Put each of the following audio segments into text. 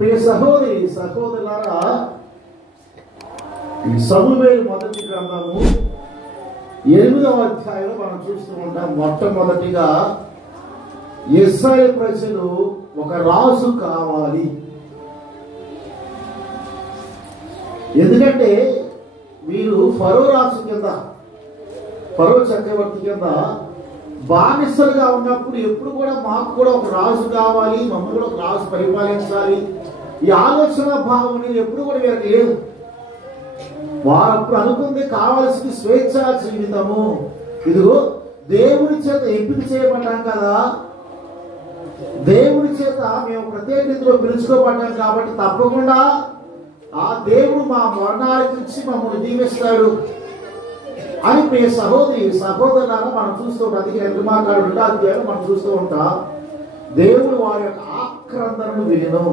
ప్రియ సహోదరి సహోదరులారా, ఈ సమూయేలు మొదటి గ్రంథము 8వ అధ్యాయంలో మనం చూస్తూ ఉంటాం. మొట్టమొదటిగా ఇశ్రాయేలు ప్రజలు ఒక రాజు కావాలి. ఎందుకంటే వీరు ఫరో రాజు కింద, ఫరో చక్రవర్తి కింద బానిసలుగా ఉన్నప్పుడు ఎప్పుడు కూడా మాకు కూడా ఒక రాజు కావాలి, మమ్మల్ని కూడా ఒక రాజు పరిపాలించాలి, ఈ ఆలోచన భావం అనేది ఎప్పుడు కూడా వీరికి లేదు. వారు అప్పుడు అనుకుంది కావాల్సింది స్వేచ్ఛా జీవితము. ఇదిగో దేవుడి చేత ఎంపిక చేయబడ్డాం కదా, దేవుడి చేత మేము ప్రత్యేక రీతిలో పిలుచుకోబడ్డాం కాబట్టి తప్పకుండా ఆ దేవుడు మా మరణానికి ఇచ్చి మమ్మల్ని దీవిస్తాడు అని ప్రియ సహోదరి సహోదరులారా మనం చూస్తూ ఉంటాం. అందుకే నిర్మాకాడు 2వ అధ్యాయంలో మనం చూస్తూ ఉంటాం. దేవుడు వారి యొక్క ఆక్రందనను వినను.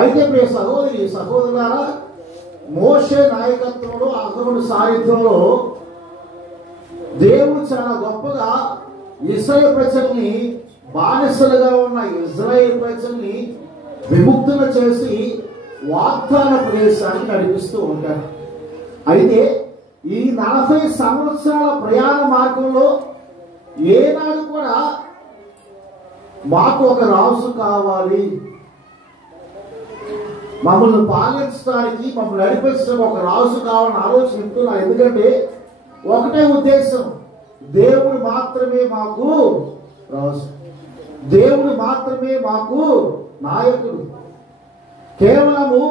అయితే ప్రియ సహోదరి సహోదరులారా, మోషే నాయకత్వంలో అహరోను సారథ్యంలో దేవుడు చాలా గొప్పగా ఇశ్రాయేలు ప్రజల్ని, బానిసలుగా ఉన్న ఇశ్రాయేలు ప్రజల్ని విముక్తులు చేసి వాగ్దాన ప్రదేశానికి నడిపిస్తూ ఉంటారు. అయితే ఈ 40 సంవత్సరాల ప్రయాణ మార్గంలో ఏనాడు కూడా మాకు ఒక రాజు కావాలి, మమ్మల్ని పాలించడానికి, మమ్మల్ని నడిపించడానికి ఒక రాజు కావాలని ఆలోచన చెప్తున్నారు. ఎందుకంటే ఒకటే ఉద్దేశం, దేవుడు మాత్రమే మాకు రాజు, దేవుడు మాత్రమే మాకు నాయకుడు, కేవలము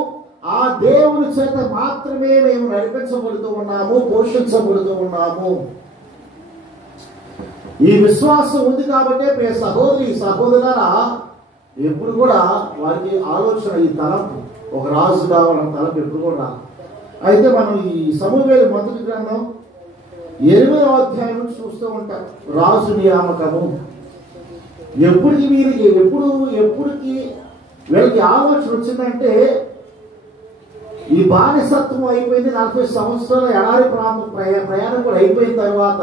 ఆ దేవుని చేత మాత్రమే మేము నడిపించబడుతూ ఉన్నాము, పోషించబడుతూ ఉన్నాము. ఈ విశ్వాసం ఉంది కాబట్టి ప్రియ సహోదరి సహోదరులారా, ఎప్పుడు కూడా వారికి ఆలోచన, ఈ తలంపు, ఒక రాజు కావాలన్న తలంపు ఎప్పుడు కూడా. అయితే మనం ఈ సమూయేలు మొదటి గ్రంథం 8వ అధ్యాయం నుంచి చూస్తూ ఉంటాం. రాజు నియామకము ఎప్పటికి ఎప్పటికి వీళ్ళకి ఆలోచన వచ్చిందంటే, ఈ బానిసత్వం అయిపోయింది, 40 సంవత్సరాల ఎడారి ప్రాంతం ప్రయాణం కూడా అయిపోయిన తర్వాత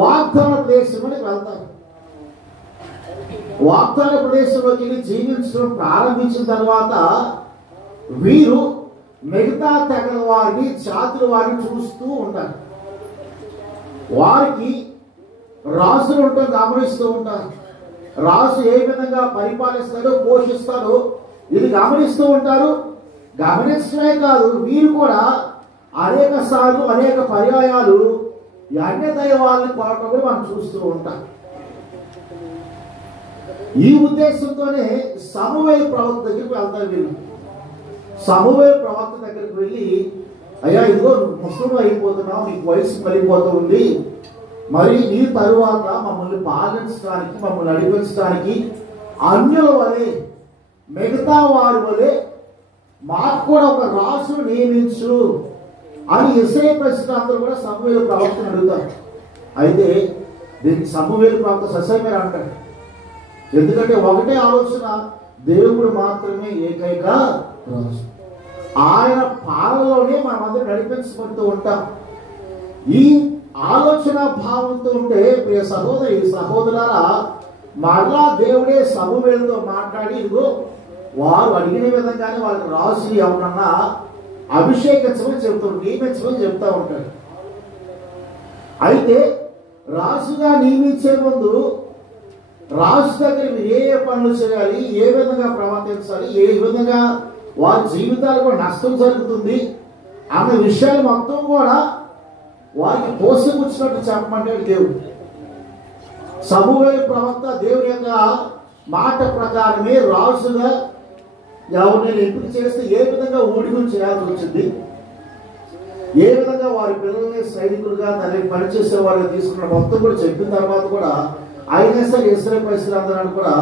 వాగ్దాన ప్రదేశంలోకి వెళ్తారు. వాగ్దాన ప్రదేశంలోకి వెళ్ళి జీవించడం ప్రారంభించిన తర్వాత వీరు మిగతా తెగల వారిని, జాతుల వారిని చూస్తూ ఉంటారు. వారికి రాజులు ఉంటారు, గమనిస్తూ ఉంటారు. రాజు ఏ విధంగా పరిపాలిస్తాడో, పోషిస్తాడో ఇది గమనిస్తూ ఉంటారు. గమనించడమే కాదు, వీరు కూడా అనేక సార్లు, అనేక పర్యాయాలు ఈ అన్య దైవాలను కొనడం కూడా మనం చూస్తూ ఉంటాం. ఈ ఉద్దేశంతోనే సమూయేలు ప్రవక్త దగ్గరికి వెళ్తారు వీళ్ళు. సమూయేలు ప్రవక్త దగ్గరికి వెళ్ళి, అయ్యా ఇదిగో ముసలి అయిపోతున్నావు, నీకు వయసు మళ్ళీపోతూ ఉంది, మరి నీ తరువాత మమ్మల్ని పాలించడానికి, మమ్మల్ని నడిపించడానికి అన్యుల వలె, మిగతా వారి వలె మాకు కూడా ఒక రాజును నియమించు అని ఇశ్రాయేలు ప్రజలందరూ కూడా సమూయేలు ప్రవక్తను అడుగుతారు. అయితే దీనికి సమూయేలు ప్రవక్త ససేమిరా అంటాడు. ఎందుకంటే ఒకటే ఆలోచన, దేవుడు మాత్రమే ఏకైక రాజు, ఆయన పాలనలోనే మనమందరం నడిపించబడుతూ ఉంటాం. ఈ ఆలోచన భావంతో ఉంటే ప్రియ సహోదరి సహోదరులారా, మరలా దేవుడే సమూయేలుతో మాట్లాడి, ఇదిగో వారు అడిగిన విధంగానే వాళ్ళకి రాజు ఎవరన్నా అభిషేకించమని చెప్తాడు, నియమించమని చెప్తా ఉంటాడు. అయితే రాజుగా నియమించే ముందు రాజు దగ్గర ఏ ఏ పనులు చేయాలి, ఏ విధంగా ప్రవర్తించాలి, ఏ విధంగా వారి జీవితాలు కూడా నష్టం జరుగుతుంది అన్న విషయాలు మొత్తం కూడా వారికి పోసిపుచ్చినట్టు చెప్పమంటే దేవుడు. సమూయేలు ప్రవక్త దేవుని యొక్క మాట ప్రకారమే రాజుగా ఎవరిని ఎంపిక చేస్తే ఏ విధంగా ఊడిగం చేయాల్సి వచ్చింది, ఏ విధంగా వారి పిల్లల్ని సైనికులుగా పనిచేసే వారిని తీసుకున్న మొత్తం కూడా చెప్పిన తర్వాత కూడా అయినా సరే ఇశ్రాయేలు ప్రజలందరూ కూడా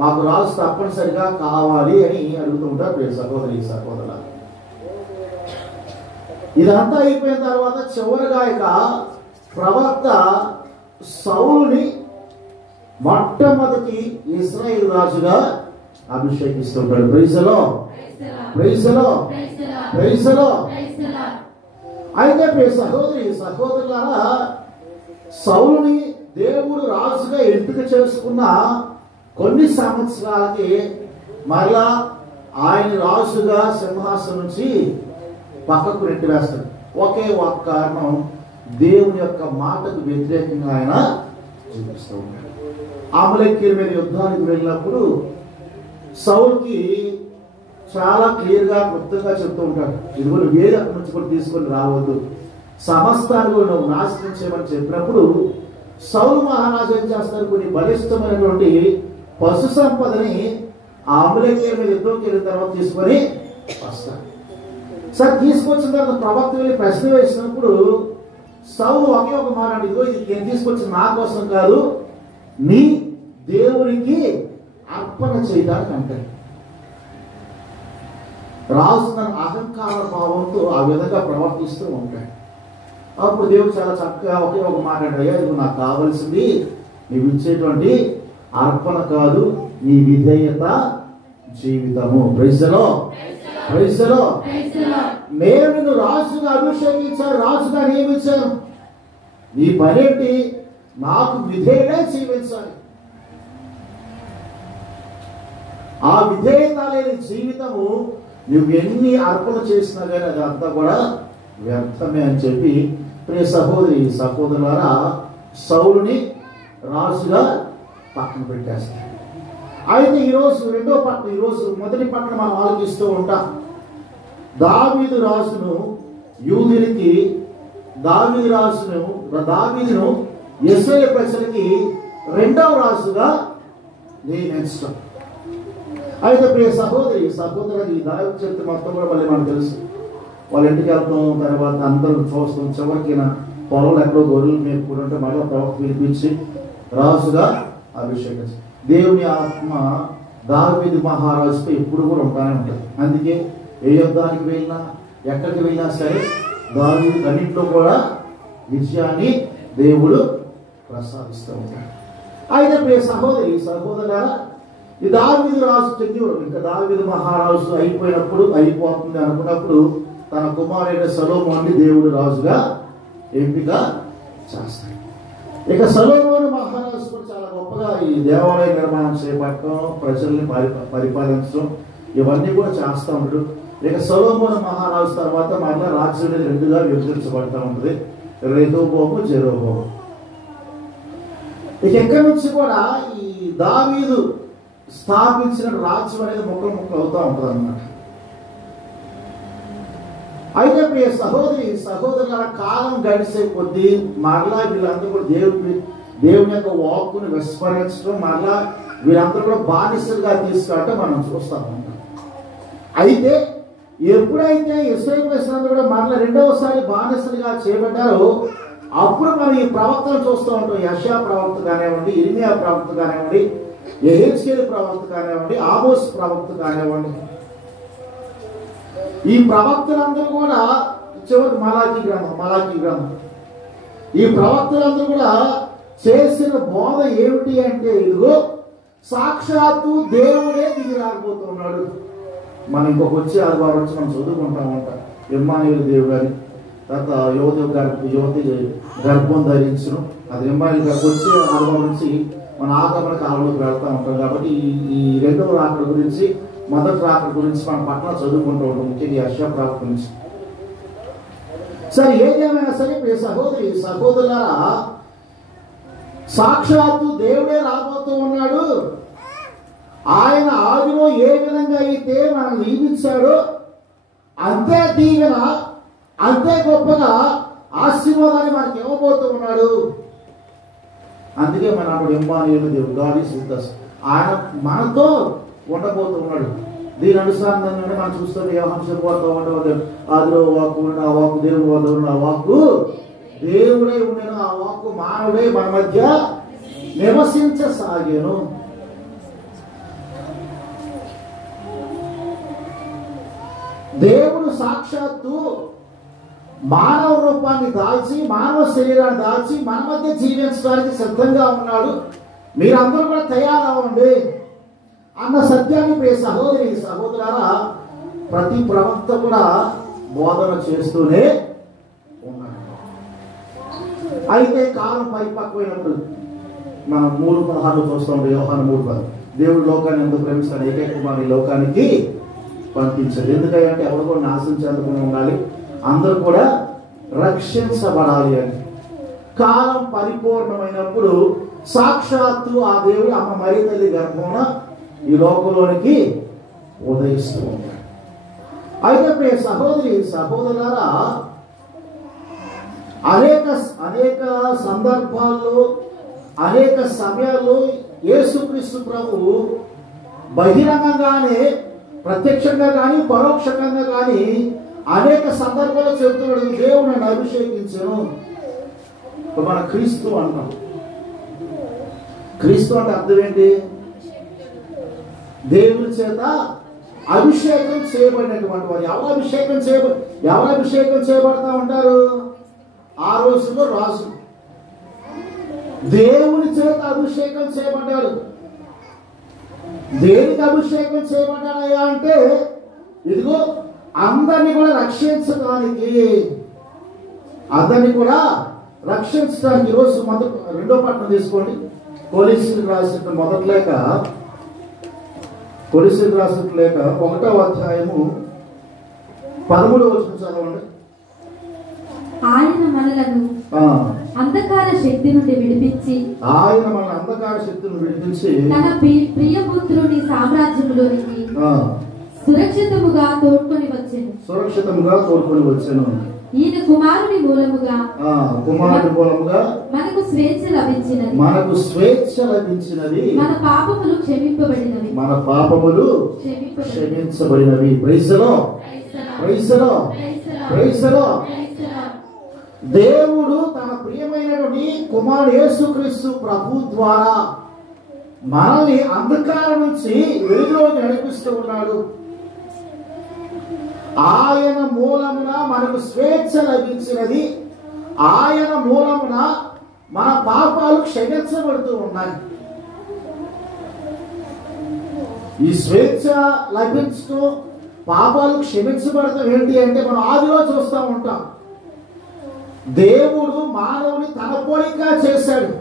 మాకు రాజు తప్పనిసరిగా కావాలి అని అడుగుతూ ఉంటారు ప్రియ సహోదరి సహోదరుల. ఇదంతా అయిపోయిన తర్వాత చివరిగా ఇక ప్రవక్త సౌలుని మొట్టమొదటి ఇశ్రాయేలు రాజుగా అభిషేకిస్తుంటాడు. ప్రైజ్లో ప్రైజ్లో ప్రైజ్లో. అయితే ప్రియ సహోదరి సహోదరులారా, సౌలుని దేవుడు రాజుగా ఎంపిక చేసుకున్న కొన్ని సంవత్సరాలకి మరలా ఆయన రాజుగా సింహాసనం నుంచి పక్కకు నెట్టివేస్తాడు. ఒకే ఒక కారణం, దేవుని యొక్క మాటకు వ్యతిరేకంగా ఆయన చూపిస్తూ ఉంటాడు. అమలేకీయుల మీద యుద్ధానికి వెళ్ళినప్పుడు సౌలుకి చాలా క్లియర్గా క్లుప్తంగా చెప్తూ ఉంటాడు, ఇదిగో నువ్వు ఏది అక్కడి నుంచి కూడా తీసుకొని రావద్దు, సమస్తాన్ని కూడా నువ్వు నాశనం చేయమని చెప్పినప్పుడు సౌలు మహారాజు ఏం చేస్తారు, కొన్ని బలిష్టమైనటువంటి పశు సంపదని ఆ అమలేకీయుల మీద యుద్ధంకి వెళ్ళిన తర్వాత తీసుకొని వస్తారు. సార్ తీసుకొచ్చిన తర్వాత ప్రవక్త వెళ్ళి ప్రశ్న వేసినప్పుడు సౌలు ఒకే ఒక మాట, ఇదిగో ఇది నేను తీసుకొచ్చిన నా కోసం కాదు, నీ దేవునికి అర్పణ చేయడానికి అంటాడు. రాజు తన అహంకార భావంతో ఆ విధంగా ప్రవర్తిస్తూ ఉంటాడు. అప్పుడు దేవుడు చాలా చక్కగా ఒకే ఒక మాట అయ్యా, ఇది నాకు కావలసింది నీవు ఇచ్చేటువంటి అర్పణ కాదు, నీ విధేయత జీవితము. Praise the Lord, praise the Lord. నేను నిన్ను రాజుగా అభిషేకించాను, రాజుగా నియమించాను, నీ పనేంటి, నాకు విధేయుడే జీవించాలి. ఆ విధేయత లేని జీవితము నువ్వు ఎన్ని అర్పణ చేసినా కానీ అది అంతా కూడా వ్యర్థమే అని చెప్పి ప్రియ సహోదరి సహోదరులారా సౌలుని రాజుగా పక్కన పెట్టేస్తాడు. అయితే ఈరోజు రెండో పట్టణం, ఈరోజు మొదటి పట్టణం మనం ఆలోచిస్తూ ఉంటాం. దావీదు రాజును యూదులకి దావీదును ఇశ్రాయేలు ప్రజలకి రెండవ రాజుగా నియమించడం. అయితే ప్రియ సహోదరి సహోదరులు ఈ దావీదు చరిత్ర మొత్తం కూడా మళ్ళీ మనకు తెలుసు. వాళ్ళ ఇంటికి వెళ్తాం, తర్వాత అందరూ చూస్తాం, చివరికి పొలంలో ఎక్కడో గొర్రెలు మేపుకుంటుంటే మళ్ళీ ప్రవక్త పిలిపించి రాజుగా అభిషేకించారు. దేవుని ఆత్మ దావీదు మహారాజుతో ఎప్పుడు కూడా ఉంటానే ఉంటుంది. అందుకే ఏ యుద్ధానికి వెళ్ళినా ఎక్కడికి వెళ్ళినా సరే దావీదు అన్నింటిలో కూడా విజయాన్ని దేవుడు ప్రసాదిస్తూ ఉంటాడు. అయితే ప్రియ సహోదరి సహోదరులారా ఈ దావీదు రాజు చెందివాడు. ఇంకా దావీదు మహారాజు అయిపోతుంది అనుకున్నప్పుడు తన కుమారుడైన సొలొమోనుని దేవుడు రాజుగా ఎంపిక చేస్తాడు. ఇక సొలొమోను మహారాజు కూడా చాలా గొప్పగా ఈ దేవాలయ నిర్మాణం చేపట్టడం, ప్రజల్ని పరిపాలించడం ఇవన్నీ కూడా చేస్తూ ఉంటాడు. ఇక సొలొమోను మహారాజు తర్వాత మళ్ళీ రాజ్యం రెండుగా విభజించబడతా ఉంటుంది, రెహోబోము జెరోబోము. ఇక ఎక్కడి నుంచి కూడా ఈ దావీదు స్థాపించిన రాజ్యం అనేది ముక్కలు అవుతూ ఉంటుంది అన్నమాట. అయితే ప్రియ సహోదరుల కాలం గడిచే కొద్దీ మరలా వీళ్ళందరూ కూడా దేవుని యొక్క వాక్కుని విస్మరించడం, మరలా వీళ్ళందరూ కూడా బానిసలుగా తీసుకురావటం మనం చూస్తూ ఉంటాం. అయితే ఎప్పుడైతే ఇశ్రాయేలు ప్రజలందరూ కూడా మరలా రెండవసారి బానిసలుగా చేయబడ్డారో అప్పుడు మనం ఈ ప్రవక్తలు చూస్తూ ఉంటాం. యెషయా ప్రవక్త కానివ్వండి, ఇర్మియా ప్రవక్త కానివ్వండి, యెహెజ్కేలు ప్రవక్త కానివ్వండి, ఆమోస్ ప్రవక్త కానివ్వండి, ఈ ప్రవక్తలందరూ కూడా చివరికి మలాకీ గ్రంథం ఈ ప్రవక్తలందరూ కూడా చేసిన బోధ ఏమిటి అంటే, ఇదిగో సాక్షాత్తు దేవుడే దిగి రాకపోతున్నాడు. మనం ఇంకొక వచ్చే ఆదివారం వచ్చి మనం చదువుకుంటా ఉంటాం. ఇమ్మానుయేలు దేవుడు అని, తర్వాత యువతి గర్భం ధరించను, అది ఇమ్మానుయేలు గారికి వచ్చే ఆదివారం నుంచి మన ఆగమన కాలంలోకి వెళ్తూ ఉంటాం. కాబట్టి ఈ రెండవ రాకడ గురించి, మొదటి రాకడ గురించి మన పట్ల చదువుకుంటూ ఉంటాం, ముఖ్యంగా యెషయా ప్రవక్త గురించి. సరే ఏదేమైనా సరే సహోదరులారా సాక్షాత్తు దేవుడే రాబోతూ ఉన్నాడు. ఆయన ఆదిలో ఏ విధంగా అయితే మనం దీవించాడో అంతే దీవెన, అంతే గొప్పగా ఆశీర్వాదాన్ని మనకి ఇవ్వబోతూ ఉన్నాడు. అందుకే మన ఇమ్మానుయేలు దేవుడు, గాడ్ ఈజ్ విత్ us, ఆయన మనతో ఉండబోతూ ఉన్నాడు. దీని అనుసారంగానే మనం చూస్తాం. యోహాను శుభవార్త ఆదిలో వాక్కు ఉండి, ఆ వాక్కు దేవుడు వద్ద ఉండి, ఆ వాక్కు దేవుడే ఉండేను, ఆ వాక్కు మానవుడే మన మధ్య నివసించసాగాను. దేవుడు సాక్షాత్తు మానవ రూపాన్ని దాల్చి, మానవ శరీరాన్ని దాల్చి మన మధ్య జీవించడానికి సిద్ధంగా ఉన్నాడు. మీరందరూ కూడా తయారవ్వండి అన్న సత్యాన్ని ప్రియ సహోదరులారా ప్రతి ప్రవక్త కూడా బోధన చేస్తూనే ఉన్నాడు. అయితే కాలం పరిపక్వమైనప్పుడు మనం 3:16 చూస్తాం. యోహాను 3:10 దేవుడు లోకాన్ని ఎందుకు ప్రేమిస్తాడు, ఏకైక కుమారుని లోకానికి పంపించాడు. ఎందుకంటే ఎవరు కూడా నాశనం చెందకుండా ఉండాలి, అందరూ కూడా రక్షించబడాలి అని. కాలం పరిపూర్ణమైనప్పుడు సాక్షాత్తు ఆ దేవుడు అమ్మ మరి తల్లి గర్భమున ఈ లోకంలోనికి ఉదయిస్తూ ఉంటాడు. అయితే ప్రియ సహోదరి సహోదరులారా, అనేక సందర్భాల్లో అనేక సమయాల్లో యేసుక్రీస్తు ప్రభు బహిరంగంగానే ప్రత్యక్షంగా కానీ పరోక్షంగా కానీ అనేక సందర్భాల్లో చెబుతున్నాడు, దేవుడు నన్ను అభిషేకించను. మన క్రీస్తు అంటాం. క్రీస్తు అంటే అర్థం ఏంటి? దేవుని చేత అభిషేకం చేయబడినటువంటి వారు. ఎవరు అభిషేకం చేయబడతా ఉంటారు? ఆ రోజుల్లో రాజు దేవుని చేత అభిషేకం చేయబడ్డాడు. దేనికి అభిషేకం చేయబడ్డాడయ్యా అంటే, ఇదిగో అందరినీ కూడా రక్షించడానికి, ఈరోజు రెండో పట్టణం తీసుకోండి. కొలస్సీయులకు రాసిన మొదటి లేఖ, కొలస్సీయులకు రాసిన లేఖ 1వ అధ్యాయము 13వ వచనం చదవండి. ఆయన మనలను అంధకార శక్తి నుండి విడిపించి తన ప్రియపుత్రుని సామ్రాజ్యంలోనికి సురక్షితముగా తోడ్కొని వచ్చెను. ఈయన కుమారుని మూలముగా మనకు స్వేచ్ఛ లభించినది, మన పాపములు క్షమింపబడినవి. Praise the lord. దేవుడు తన ప్రియమైనటువంటి కుమారుడు యేసుక్రీస్తు ప్రభు ద్వారా మనల్ని అంధకారం నుంచి వెలుగులోకి నడిపిస్తూ ఉన్నాడు. ఆయన మూలమున మనకు స్వేచ్ఛ లభించినది. ఆయన మూలమున మన పాపాలు క్షమించబడుతూ ఉన్నాయి. ఈ స్వేచ్ఛ లభించడం, పాపాలు క్షమించబడతాం ఏంటి అంటే, మనం ఆదిలో చూస్తూ ఉంటాం. దేవుడు మానవుని తన పోలిక చేశాడు.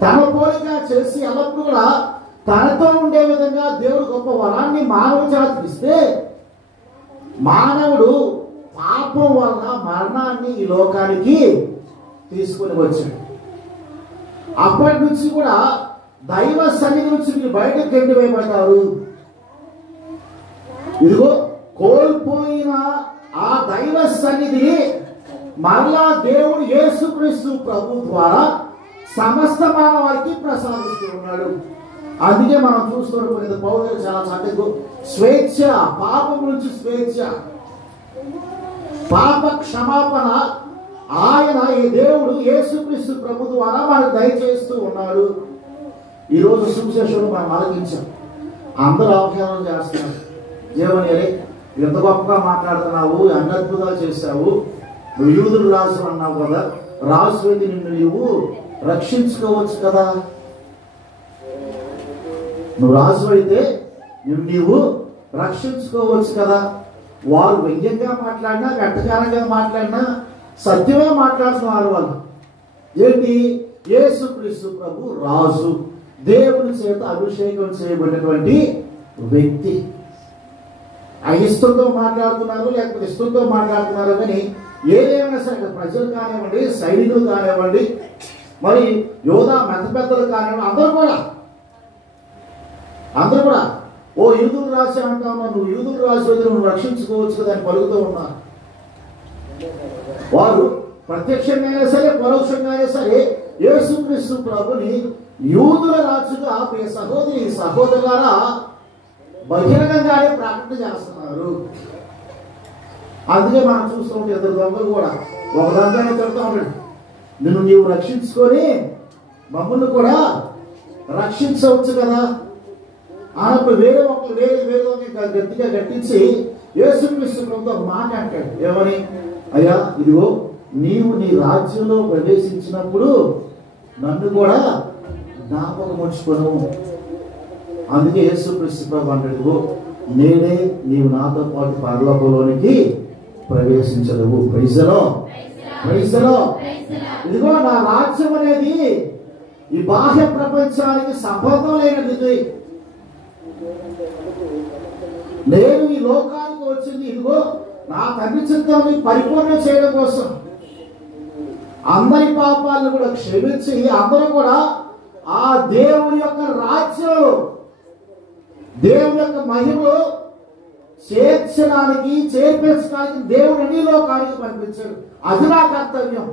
తన పోలిక చేసి ఎల్లప్పుడూ కూడా తనతో ఉండే విధంగా దేవుడు గొప్ప వరాన్ని మానవ జాతికి ఇస్తే, మానవుడు పాపం వల్ల మరణాన్ని ఈ లోకానికి తీసుకుని వచ్చాడు. అప్పటి నుంచి కూడా దైవ సన్నిధి నుంచి మీరు బయటకు గెంటివేయబడ్డారు. ఇదిగో కోల్పోయిన ఆ దైవ సన్నిధిని మరలా దేవుడు యేసుక్రీస్తు ప్రభు ద్వారా సమస్త మానవాళికి ప్రసాదిస్తూ ఉన్నాడు. అందుకే మనం చూస్తున్న పౌరులు చాలా చక్కగా స్వేచ్ఛ, పాపం నుంచి స్వేచ్ఛ, పాప క్షమాపణ ఆయన ఈ దేవుడు యేసుక్రీస్తు ప్రభు ద్వారా మనకు దయచేస్తూ ఉన్నాడు. ఈరోజు సువిశేషంలో మనం ఆలోచించాం. అందరూ అవహేళన చేస్తున్నారు. దేవుని ఎంత గొప్పగా మాట్లాడుతున్నావు, అన్ని అద్భుతాలు చేశావు, నువ్వు యూదులు రాజు అన్నావు కదా, రాజు అయితే నిన్ను నీవు రక్షించుకోవచ్చు కదా, నువ్వు రాజు అయితే నీవు రక్షించుకోవచ్చు కదా. వారు వ్యంగ్యంగా మాట్లాడినా, వెట్టకారంగా మాట్లాడినా సత్యమే మాట్లాడుతున్నారు. వాళ్ళు ఏంటి? యేసుక్రీస్తు ప్రభు రాజు, దేవుని చేత అభిషేకం చేయబడినటువంటి వ్యక్తి. ఇష్టంతో మాట్లాడుతున్నారు, లేకపోతే ఇష్టంతో మాట్లాడుతున్నారు. కానీ ఏదేమైనా సరే ప్రజలు కానివ్వండి, సైనికులు కానివ్వండి, మరి యోధా మత పెద్దలు కానివ్వండి, అందరూ కూడా ఓ యూదులు రాసి అంటా ఉన్నా, నువ్వు యూదులు రాసి నువ్వు రక్షించుకోవచ్చు కదా అని పలుకుతూ ఉన్నారు. వారు ప్రత్యక్షంగా అయినా సరే పరోక్షంగా అయినా సరే యేసుక్రీస్తు ప్రభుని యూదుల రాజుగా ప్రియ సహోదరి సహోదరులారా బహిరంగంగానే ప్రకటన చేస్తున్నారు. అందుకే మనం చూస్తుంటే ఇద్దరు దొంగలు కూడా ఒక దొంగని తిడుతూ ఉంటాడు, నిన్ను నీవు రక్షించుకొని మమ్మల్ని కూడా రక్షించవచ్చు కదా అన్నప్పుడు వేరే గట్టిగా గట్టించి యేసుక్రీస్తు ప్రభుతో మాట అంటాడు. ఏమని? అయ్యా ఇదిగో నీవు నీ రాజ్యంలో ప్రవేశించినప్పుడు నన్ను కూడా జ్ఞాపకం ఉంచుకోను. అందుకే యేసుక్రీస్తు ప్రభు అంటాడు, నేనే నీవు నాతో పాటు పరలోకంలోనికి ప్రవేశించలేవు. Praise the Lord. ఇదిగో నా రాజ్యం అనేది ఈ బాహ్య ప్రపంచానికి సంబంధం లేనిది. నేను ఈ లోకానికి వచ్చింది ఇదిగో నా తండ్రి చిత్తాన్ని పరిపూర్ణ చేయడం కోసం, అందరి పాపాలను కూడా క్షమించి అందరూ కూడా ఆ దేవుని యొక్క రాజ్యంలో దేవుని యొక్క మహిమలో చేర్పించడానికి దేవుడు అన్ని లోకానికి పంపించాడు. అది నా కర్తవ్యం.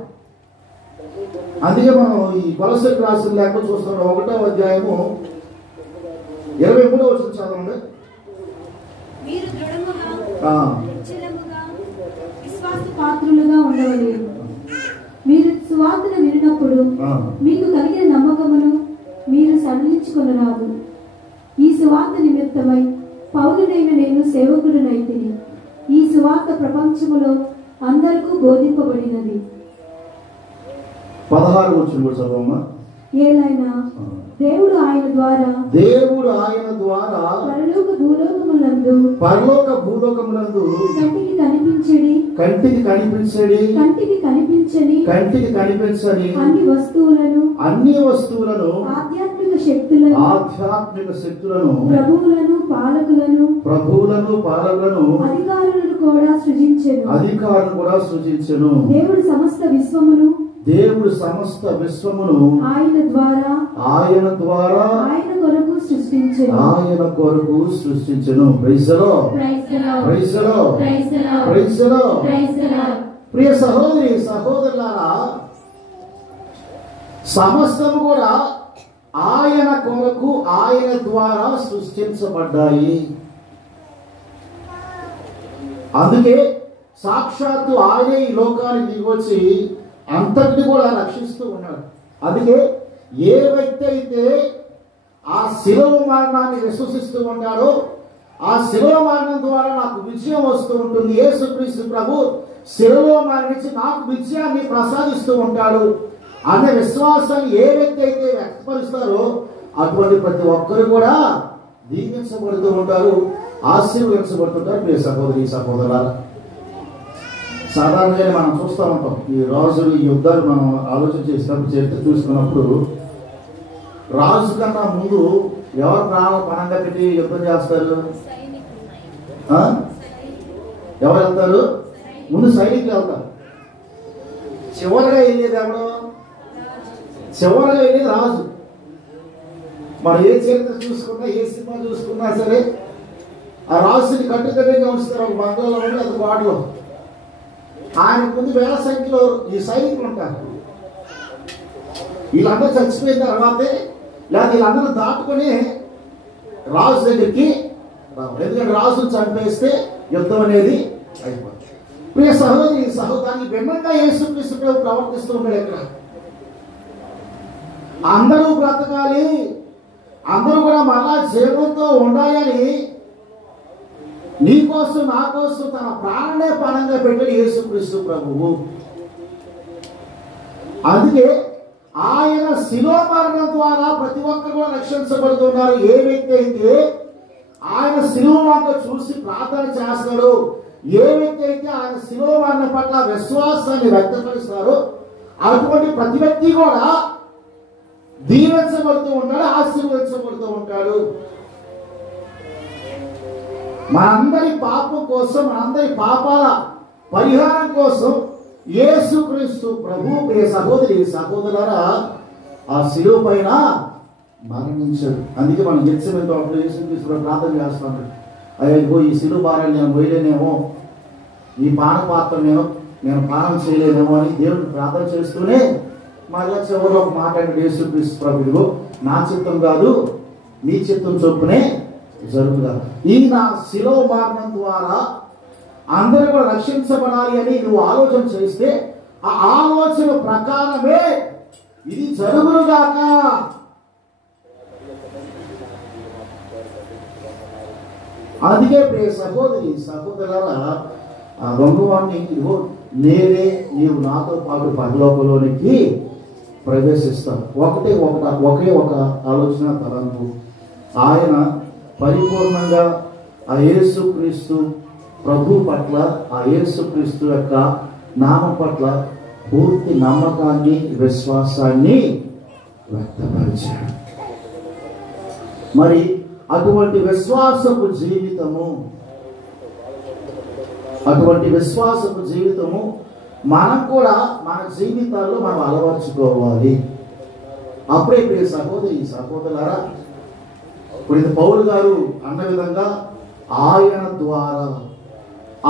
అందుకే మనం ఈ కొలసీలకు రాసిన లేఖ చూస్తున్నాం. 1వ అధ్యాయము 23వ వచనం చదవండి. మీరు దృఢముగా నిశ్చలముగా విశ్వాసపాత్రులుగా ఉండవలెను. మీరు సువార్తను వినినప్పుడు మీకు కలిగిన నమ్మకమును మీరు సడలించుకొనరాదు. ఈ సువార్త నిమిత్తమై పౌలునైన నేను సేవకుడనైతిని. ఈ సువార్త ప్రపంచములో అందరికీ బోధింపబడినది. 16వ వచనం కూడా చదవమ్మా. ఏలైనా దేవుడు ఆయన ద్వారా పరలోక భూలోకములందు కంటికి కనిపించని అన్ని వస్తువులను ఆధ్యాత్మిక శక్తులను ప్రభువులను పాలకులను అధికారులను కూడా సృజించెను. దేవుడు సమస్త విశ్వమును ఆయన ద్వారా ఆయన కొరకు సృష్టించెను. Praise the Lord. ప్రియ సహోదరి సహోదరులారా, సమస్తము కూడా ఆయన కొరకు ఆయన ద్వారా సృష్టించబడ్డాయి. అందుకే సాక్షాత్తు ఆయనే ఈ లోకానికి దిగొచ్చి అంతటిని కూడా రక్షిస్తూ ఉన్నాడు. అందుకే ఏ వ్యక్తి అయితే ఆ శిలువ మరణాన్ని విశ్వసిస్తూ ఉంటాడో ఆ శిలువ మరణం ద్వారా నాకు విజయం వస్తూ ఉంటుంది. యేసుక్రీస్తు ప్రభు శిలువ మరణించి నాకు విజయాన్ని ప్రసాదిస్తూ ఉంటాడు అనే విశ్వాసాన్ని ఏ వ్యక్తి అయితే వ్యక్తపరుస్తారో అటువంటి ప్రతి ఒక్కరు కూడా దీవించబడుతూ ఉంటారు, ఆశీర్వదించబడుతుంటారు. మీ సహోదరి సహోదరులారా, సాధారణంగా మనం చూస్తూ ఉంటాం ఈ రాజులు ఈ యుద్ధాలు మనం ఆలోచన చేసినప్పుడు చరిత్ర చూసుకున్నప్పుడు రాజు కన్నా ముందు ఎవరు ప్రాణం పణంగా పెట్టి యుద్ధం చేస్తారు? ఎవరు వెళ్తారు? ముందు సైనికులు వెళ్తారు. చివరిగా వెళ్ళేది ఎవరు? చివరిగా వెళ్ళేది రాజు. మనం ఏ చరిత్ర చూసుకున్నా ఏ సినిమా చూసుకున్నా సరే ఆ రాజుని కట్టుకట్టుగా ఉంచుతారు. ఒక బంగ్లాలో ఉండి అది వాడలో ఆయన ముందు వేల సంఖ్యలో ఈ సైనికులు ఉంటారు. వీళ్ళందరూ చచ్చిపోయిన తర్వాతే లేదా వీళ్ళందరూ దాటుకుని రాజు దగ్గరికి రావాలి. ఎందుకంటే రాజును చంపేస్తే యుద్ధం అనేది అయిపోతుంది. ప్రియ సహోదరి సహోదరానికి భిన్నంగా యేసుక్రీస్తు ప్రభు ప్రవర్తిస్తూ ఉన్నాడు. ఇక్కడ అందరూ బ్రతకాలి, అందరూ కూడా మళ్ళా జీవంతో ఉండాలి అని నీ కోసం నా కోసం తన ప్రాణాన్నే పణంగా పెట్టాడు యేసుక్రీస్తు ప్రభువు. అందుకే ఆయన శిలువ మరణం ద్వారా ప్రతి ఒక్కరు కూడా రక్షించబడుతున్నారు. ఏ వ్యక్తి అయితే ఆయన శిలువ వంక చూసి ప్రార్థన చేస్తాడో, ఏ వ్యక్తి అయితే ఆయన శిలువ మరణం పట్ల విశ్వాసాన్ని వ్యక్తపరుస్తారో అటువంటి ప్రతి వ్యక్తి కూడా దీవించబడుతూ ఉంటాడు, ఆశీర్వదించబడుతూ ఉంటాడు. మనందరి పాపం కోసం, మనందరి పాపాల పరిహారం కోసం యేసుక్రీస్తు ప్రభు ప్రియ సహోదరి సహోదరులారా ఆ శిలువ పైన మరణించాడు. అందుకే మనం గెలిచిపోయిన అప్పుడు యేసుక్రీస్తు ప్రార్థన చేస్తాడు. అయ్యో ఈ శిలువ భారాన్ని నేను పోయలేనేమో, ఈ పానపాత్ర నేను పానం చేయలేనేమో అని దేవుడిని ప్రార్థన చేస్తూనే మళ్ళా చివరిలో ఒక మాట అంటే యేసుక్రీస్తు ప్రభువు నా చిత్తం కాదు నీ చిత్తం చొప్పునే జరుగుగా. ఈ నా శిలువ మరణం ద్వారా అందరూ కూడా రక్షించబడాలి అని నువ్వు ఆలోచన చేస్తే ఆ ఆలోచన ప్రకారమే ఇది జరుగుగాక. అందుకే ప్రియ సహోదరి సహోదరులారా ఆ దొంగవాడిని నేనే నీవు నాతో పాటు పరలోకంలోనికి ప్రవేశిస్తాను. ఒకే ఒక ఆలోచన తలంపు. ఆయన పరిపూర్ణంగా ఆ యేసుక్రీస్తు ప్రభు పట్ల ఆ యేసుక్రీస్తు యొక్క నామం పట్ల పూర్తి నమ్మకాన్ని విశ్వాసాన్ని వ్యక్తపరిచాడు. మరి అటువంటి విశ్వాసపు జీవితము మనం కూడా మన జీవితాల్లో మనం అలవర్చుకోవాలి. అప్పుడే ప్రియ సహోదరి సహోదరులారా, ఇప్పుడు ఇది పౌలు గారు అన్న విధంగా ఆయన ద్వారా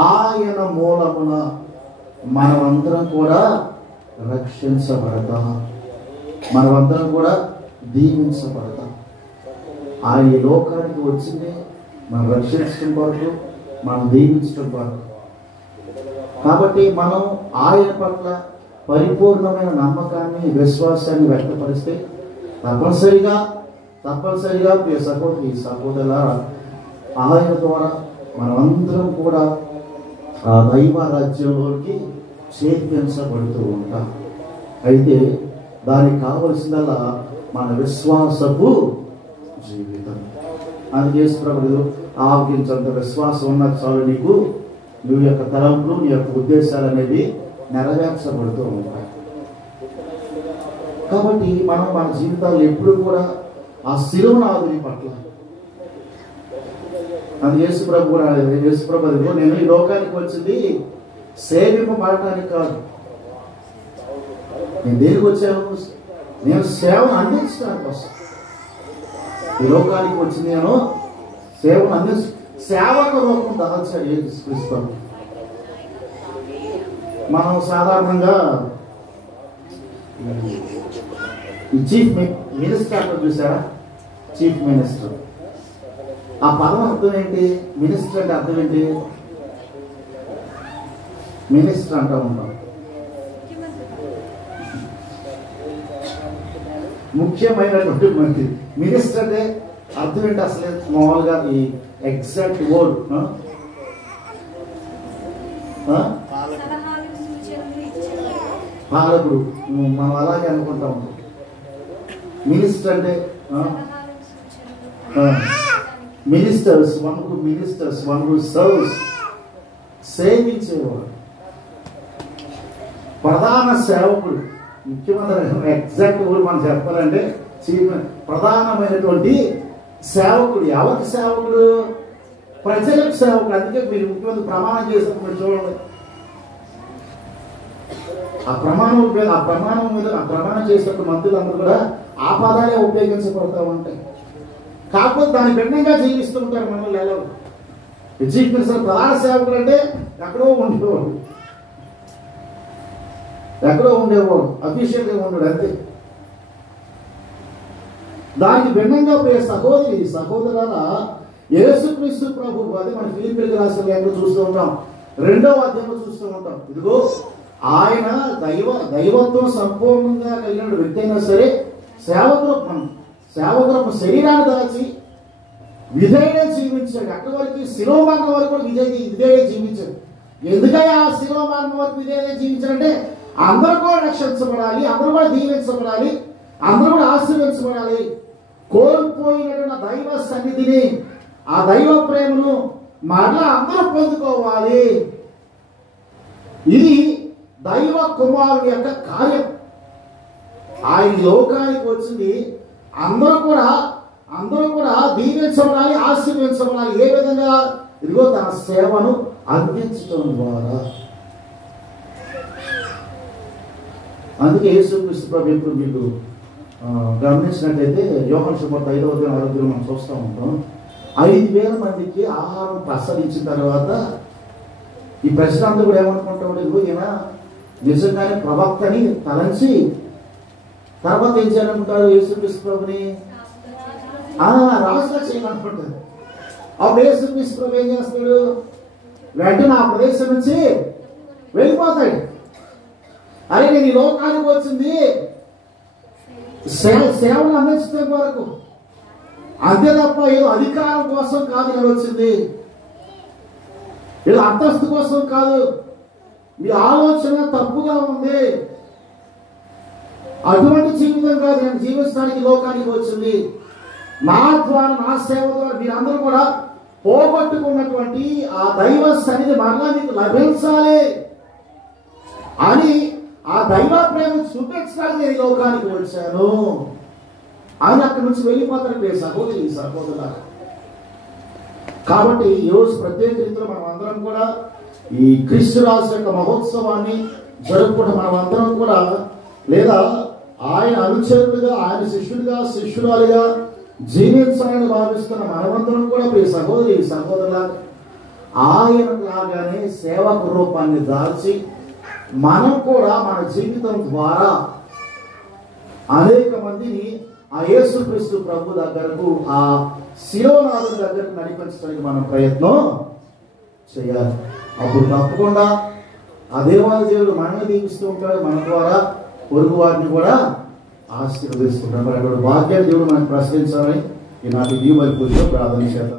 ఆయన మూలమున మనమందరం కూడా రక్షించబడతాం, మనమందరం కూడా దీవించబడతాం. ఆయన ఈ లోకానికి వచ్చింది మనం రక్షించడం కొరకు, మనం దీవించడం కొరకు. కాబట్టి మనం ఆయన పట్ల పరిపూర్ణమైన నమ్మకాన్ని విశ్వాసాన్ని వ్యక్తపరిస్తే తప్పనిసరిగా ప్రియ సహోదరి సహోదరులారా, ఆయన ద్వారా మనమందరం కూడా ఆ దైవ రాజ్యంలోకి చేర్పించబడుతూ ఉంటాం. అయితే దానికి కావలసిందల్లా మన విశ్వాసపు జీవితం. అందుకే ప్రభుడు ఆవగించంత విశ్వాసం ఉన్న చాలు నీకు నీ యొక్క తలంపులు నీ యొక్క ఉద్దేశాలు అనేవి నెరవేర్చబడుతూ ఉంటాయి. కాబట్టి మనం మన జీవితాల్లో ఎప్పుడు కూడా ఆ శిలువనాథుని పట్ల అది యేసుప్రభు కూడా యేసుప్రభు నేను ఈ లోకానికి వచ్చింది సేవింపబడటానికి కాదు, నేను దేనికి వచ్చాను, నేను సేవను అందించడానికి కోసం ఈ లోకానికి వచ్చింది. నేను సేవను సేవక రూపం దాల్చాడు యేసుక్రీస్తు. మనం సాధారణంగా ఈ చీఫ్ మినిస్టర్ అంటే చూసారా, చీఫ్ మినిస్టర్ ఆ పదం అర్థం ఏంటి? మినిస్టర్ అంటే అర్థం ఏంటి? మినిస్టర్ అంటూ ఉంటాం, ముఖ్యమైనటువంటి మంత్రి. మినిస్టర్ అంటే అర్థం ఏంటి అసలు? మామూలుగా ఈ ఎగ్జాక్ట్ వర్డ్ పాలకుడు, మనం అలాగే అనుకుంటా ఉంటాం. మినిస్టర్ అంటే మినిస్టర్స్, వన్ హూ సర్వ్స్, సేవించేవాడు, ప్రధాన సేవకుడు. ముఖ్యమంత్రి ఎగ్జాక్ట్ వర్డ్ మనం చెప్పాలంటే ప్రధానమైనటువంటి సేవకుడు. ఎవరికి సేవకుడు? ప్రజలకు సేవకుడు. అందుకే మీరు ముఖ్యమంత్రి ప్రమాణం చేసినప్పుడు చూడండి, ఆ ప్రమాణం చేసినప్పుడు మంత్రులందరూ కూడా ఆ పదాలే ఉపయోగించబడతా ఉంటాయి. కాకపోతే దాని భిన్నంగా జీవిస్తూ ఉంటారు మనల్ని. ఎలా చీఫ్ మినిస్టర్ ప్రధాన సేవకుడు అంటే ఎక్కడో ఉండేవాడు, అఫీషియల్గా ఉండడు అంతే. దానికి భిన్నంగా పోయే సహోదరి సహోదరుల యేసుక్రీస్తు ప్రభు, అది మన ఫిలిప్పీయులకు రాసిన లేఖలో చూస్తూ ఉంటాం, 2వ అధ్యాయంలో చూస్తూ ఉంటాం. ఇదిగో ఆయన దైవత్వం సంపూర్ణంగా కలిగిన వ్యక్తి అయినా సరే సేవకులకు శరీరాన్ని దాచి విధేయుడే జీవించాడు. అక్కడి వరకు శిలువ మరణం వరకు కూడా విధేయుడే జీవించాడు. ఎందుకని ఆ శిలువ మరణం వరకు విధేయుడే జీవించాడంటే అందరూ కూడా రక్షించబడాలి, అందరూ కూడా దీవించబడాలి, అందరూ కూడా ఆశీర్వించబడాలి. కోల్పోయినటువంటి దైవ సన్నిధిని, ఆ దైవ ప్రేమను మరలా అందరూ పొందుకోవాలి. ఇది దైవ కుమారుని యొక్క కార్యం. ఆయన లోకానికి వచ్చింది అందరూ కూడా దీవించబడాలి, ఆశీర్వించబడాలి. ఏ విధంగా? ఇదిగో తన సేవను అందించడం ద్వారా. అందుకే యేసుక్రీస్తు ప్రభు ఇప్పుడు మీకు గమనించినట్లయితే యోహాను సువార్త 5వ అధ్యాయం మనం చూస్తూ ఉంటాం. 5,000 మందికి ఆహారం ప్రసాదించిన తర్వాత ఈ ప్రజలందరూ కూడా ఏమనుకుంటాడు, ఇదిగో ఈయన నిజంగానే ప్రవక్తని తలంచి తర్వాత ఏం చేయాలనుకుంటారు? యేసుక్రీస్తు ప్రభుని రాజుగా చేయాలనుకుంటారు. అప్పుడు యేసుక్రీస్తు ప్రభు ఏం చేస్తాడు? వెంటనే ఆ ప్రదేశం నుంచి వెళ్ళిపోతాడు. అరే నేను ఈ లోకానికి వచ్చింది సేవను అందించడం వరకు, అంతే తప్ప ఏదో అధికారం కోసం కాదు నేను వచ్చింది, ఏదో అంతస్తు కోసం కాదు. మీ ఆలోచన తప్పుగా ఉంది. అటువంటి జీవితం కాదు నేను జీవించడానికి లోకానికి వచ్చింది. నా ద్వారా, నా సేవ ద్వారా మీరందరూ కూడా పోగొట్టుకున్నటువంటి ఆ దైవ సన్నిధి మరలా మీకు లభించాలి అని ఆ దైవ ప్రేమ చూపించడానికి నేను లోకానికి వచ్చాను. ఆయన అక్కడి నుంచి వెళ్ళిపోతారు ప్రియ సహోదరి సహోదరులారా. కాబట్టి ఈరోజు ప్రత్యేక రీతిలో మనం అందరం కూడా ఈ క్రీస్తు రాజు యొక్క మహోత్సవాన్ని జరుపుకుంటాం. మనం అందరం కూడా లేదా ఆయన అనుచరులుగా, ఆయన శిష్యుడిగా, శిష్యురాలుగా జీవించాలని భావిస్తున్న మనమందరం కూడా ప్రియ సహోదరి సహోదరుల ఆయన లాగానే సేవక రూపాన్ని దాల్చి మనం కూడా మన జీవితం ద్వారా అనేక మందిని ఆ యేసుక్రీస్తు ప్రభు దగ్గరకు, ఆ శిలోనాథుని దగ్గరకు నడిపించడానికి మనం ప్రయత్నం చేయాలి. అప్పుడు తప్పకుండా ఆ దేవాలయ దేవుడు మనల్ని దీవిస్తూ ఉంటాడు, మన ద్వారా పొరుగు వారిని కూడా ఆశీర్వదిస్తుంటాడు. మరి అక్కడ భాగ్యాన్ని దేవుడు మనకు ప్రశ్నించాలని ఈనాటి దీవుల పూజలో ప్రార్థన చేద్దాం.